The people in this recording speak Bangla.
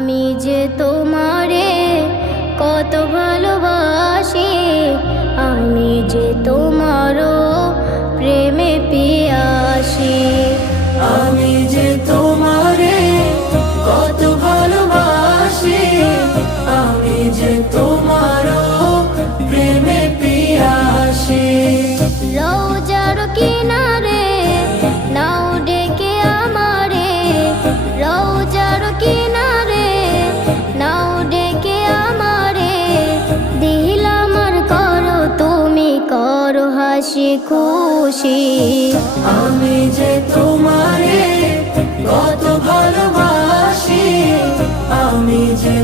আমি যে তোমারে কত ভালোবাসি, আমি যে তোমারও প্রেমে পিয়াসি। আমি যে তোমারে কত ভালোবাসি, আমি যে তোমারও প্রেমে পিয়াসি। রওজার কিনারে নাও ডেকে আমারে, রওজার কিনারে নাও ডেকে আমারে, দিলাম আর করো তুমি করো হাসি খুশি। আমি যে তোমারে কত ভালোবাসি, আমি যে